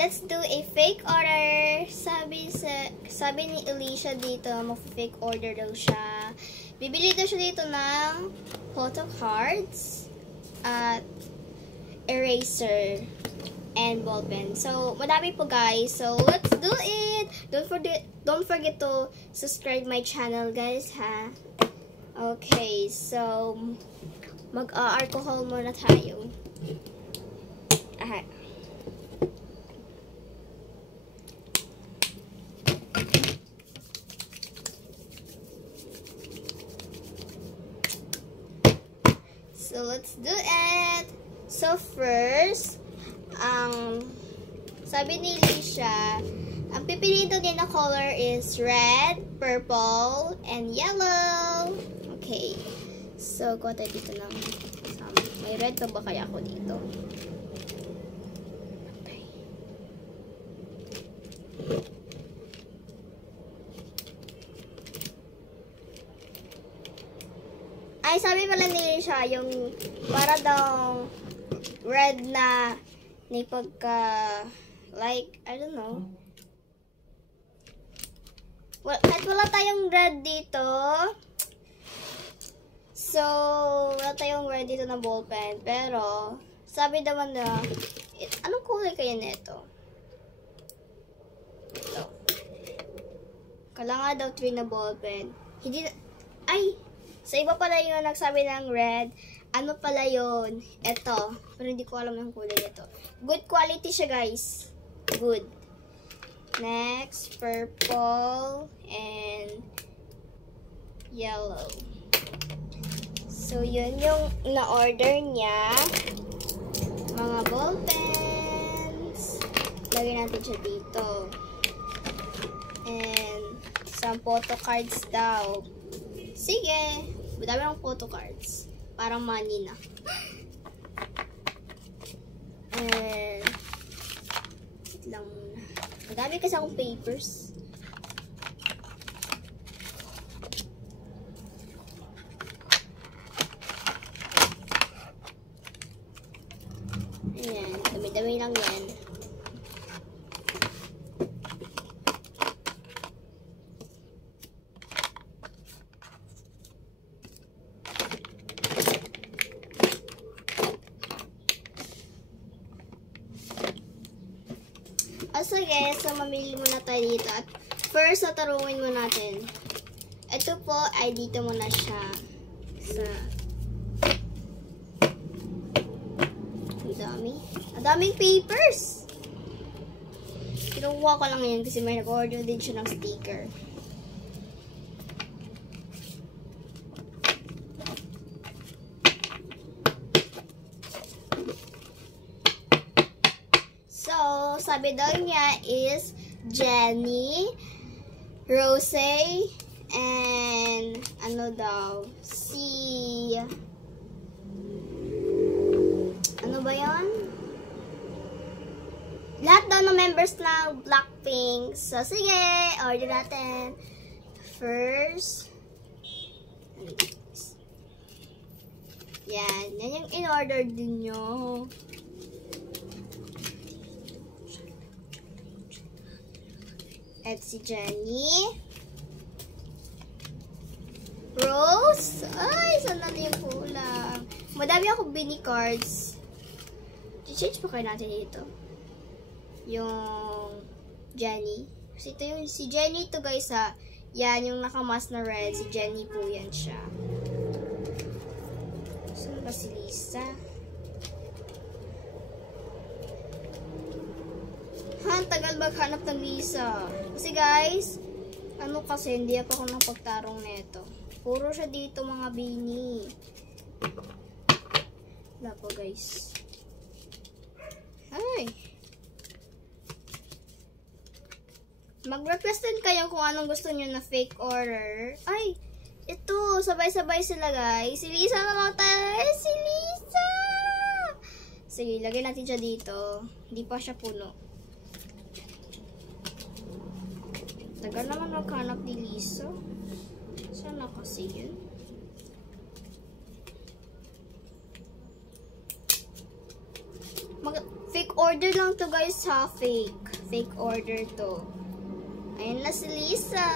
let's do a fake order. Sabi ni Alicia dito, mag-fake order daw siya. Bibili daw siya dito ng photo cards at eraser and ball pen. So, madami po guys. So, let's do it. Don't forget to subscribe my channel guys, ha. Okay, so mag-alcohol muna tayo. Aha. So, let's do it. So, first, sabi ni Alicia, ang pipiliin din na color is red, purple, and yellow. Okay. So, kuha tayo dito ng may red pa ba kaya ako dito? Okay. Ay, sabi pala ni siya, yung para daw red na pagka, like, I don't know. Well, kahit wala tayong red dito. So, wala tayong red dito na ball pen. Pero, sabi naman na, anong kulay kaya nito? Ito. Kailangan daw 3 na ball pen. Hindi na, ay! Sa iba pala yung nagsabi ng red. Ano pala yun? Ito. Pero hindi ko alam ng kulay nito. Good quality siya, guys. Good. Next, purple and yellow. So, yun yung na-order niya. Mga ball pens. Lagyan natin siya dito. And some photo cards daw. Sige. Madami ng photo cards. Parang money na. And wait lang muna. Madami kasi akong papers. Ayan. Dami-dami lang yan. Sige, so mamili muna tayo dito. At first, tatarungin muna natin. Ito po ay dito muna siya. Sa ang dami. Ang daming papers! Kinukuha ko lang ngayon kasi may nag-order din siya ng sticker. Sabi daw niya is Jenny, Rose, and ano daw, ano ba yan? Lahat daw ng members ng Blackpink. So, sige, order natin. First, yan yung in-order din nyo. At si Jenny. Rose. Ay, saan natin yung kulang? Madami ako bini cards. I-change pa kayo natin dito. Yung Jenny. Kasi ito yung si Jenny to guys ha. Yan yung nakamas na red. Si Jenny po yan siya. Saan ba si Lisa? Ang tagal maghanap ng Lisa. Kasi guys, ano kasi, hindi ako napagtarong neto. Puro siya dito mga bini. Wala po guys. Ay. Mag-request din kayo kung anong gusto nyo na fake order. Ay, ito, sabay-sabay sila guys. Si Lisa naman tayo. Si Lisa! Sige, lagay natin siya dito. Hindi pa siya puno. Tagal naman maghanap ni Lisa. Saan na kasi yun? Mag-fake order lang to guys ha, fake order to. Ayun na si Lisa.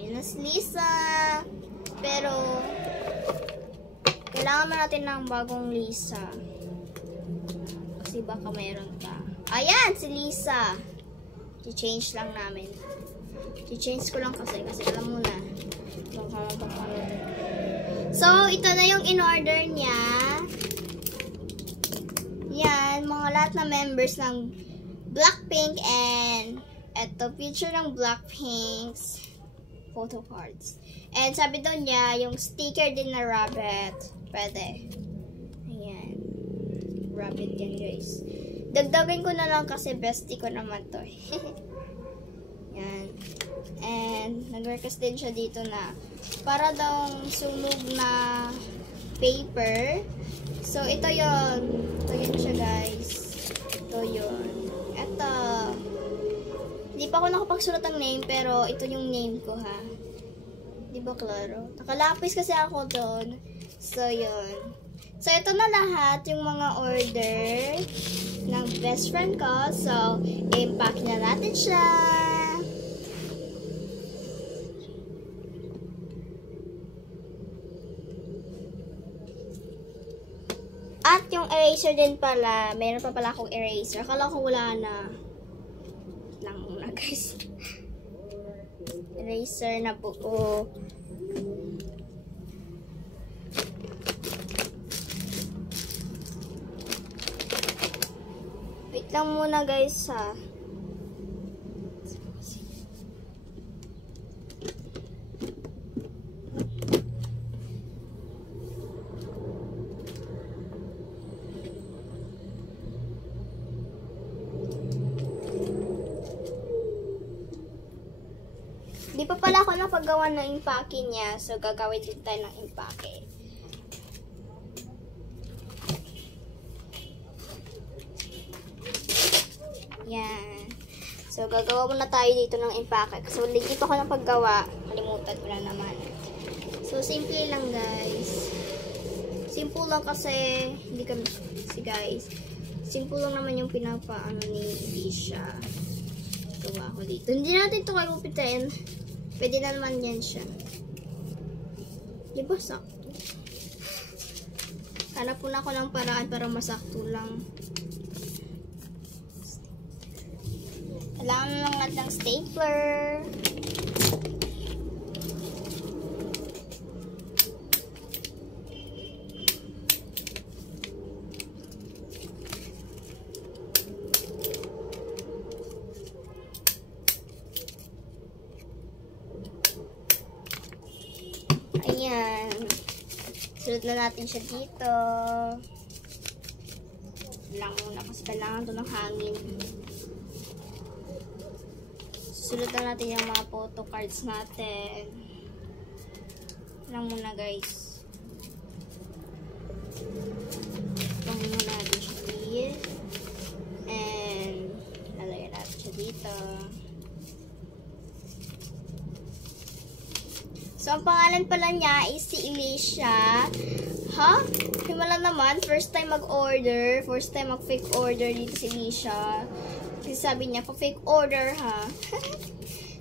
Ayun na si Lisa. Pero kailangan mo natin ng bagong Lisa. Kasi baka mayroon pa. Ayan si Lisa. I-change lang namin. I-change ko lang kasi alam mo na. So, ito na yung in-order niya. Yan, mga lahat na members ng Blackpink and eto, picture ng Blackpink's photo cards. And sabi daw niya, yung sticker din na rabbit. Pwede. Ayan. Rabbit yan guys. Dagdagin ko na lang kasi bestie ko naman to. Yan. And nag-request din siya dito na para daw sunog na paper. So ito yon. Ito yun siya guys. Ito yun. Ito. Hindi pa ako nakapagsulat ng name pero ito yung name ko ha. Di ba klaro? Nakalapis kasi ako doon. So yun. So ito na lahat yung mga order ng best friend ko. So i-pack na natin siya. At yung eraser din pala, meron pa pala akong eraser. Akala ko wala na. Lang muna guys. Eraser na buo. Wait lang muna guys ha. Di pa pala ako napagawa ng impake niya. So, gagawin din tayo ng impake. Yan. So, gagawa muna tayo dito ng impake. Kasi hindi pa ako napagawa. Kalimutan ko na naman. So, simple lang guys. Simple lang kasi, hindi kami, guys. Simple lang naman yung pinapaano ni Alicia. Gawa ko dito. Hindi natin ito kayo upitin. Pwede na naman yan siya. Di ba sakto? Hanap po na ako ng paraan para masakto lang. Kailangan lang natin ng stapler. Ayan. Sulat na natin siya dito. Lang muna kasi kailangan ito ng hangin. Sulat na natin yung mga photo cards natin. Lang muna guys. Lang muna natin siya dito. And lalagyan natin siya dito. So, ang pangalan pala niya is si Alicia. Ha? Himala naman. First time mag-order. First time mag-fake order dito si Alicia. Kasi sabi niya, pa-fake order ha.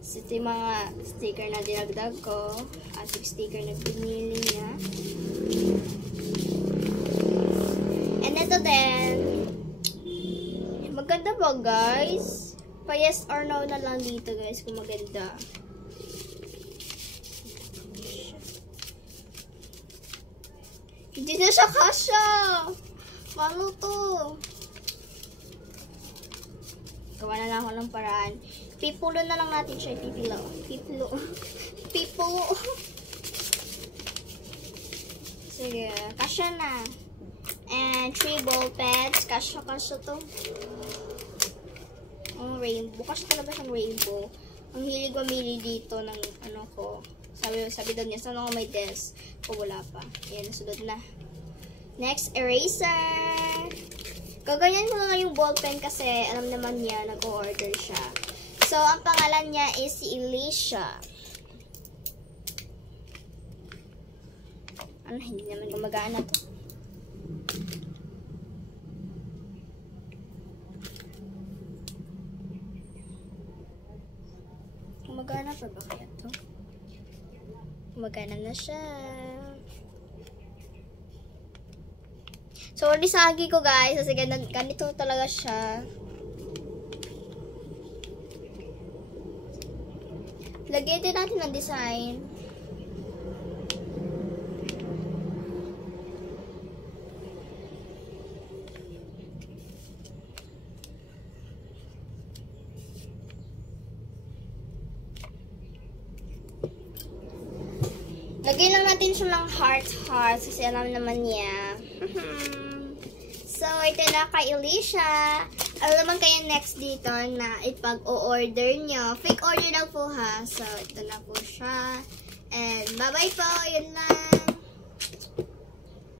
So, ito yung mga sticker na dinagdag ko. At yung sticker na binili niya. And ito din. Maganda ba guys? Pa-yes or no na lang dito guys kung maganda. Hindi na siya kasya. Paano to? Gawa na lang ako ng paraan. Pipulo na lang natin siya. Pipilo. Pipilo. Pipulo. Sige. Kasya na. And 3 ball pens. Kasya to. Ang rainbow. Kasya talaga siyang rainbow. Ang hilig mamili dito ng ano ko. Sabi daw niya, saan ako may desk? O wala pa. Ayan, nasunod na. Next, eraser. Gaganyan ko na lang yung ballpen kasi alam naman niya, nag-order siya. So, ang pangalan niya is si Alicia. Ano, hindi naman gumagana to. Gumagana pa ba kaya to? Gumagana na siya. Sorry sa agi ko guys, kasi ganito talaga siya. Lagyan din natin ang design. Lagyan lang natin siya ng heart kasi alam naman niya. So, ito na kay Alicia. Alam naman kayo next dito na ipag-o-order nyo. Fake order daw po ha. So, ito na po siya. And bye-bye po. Yun lang.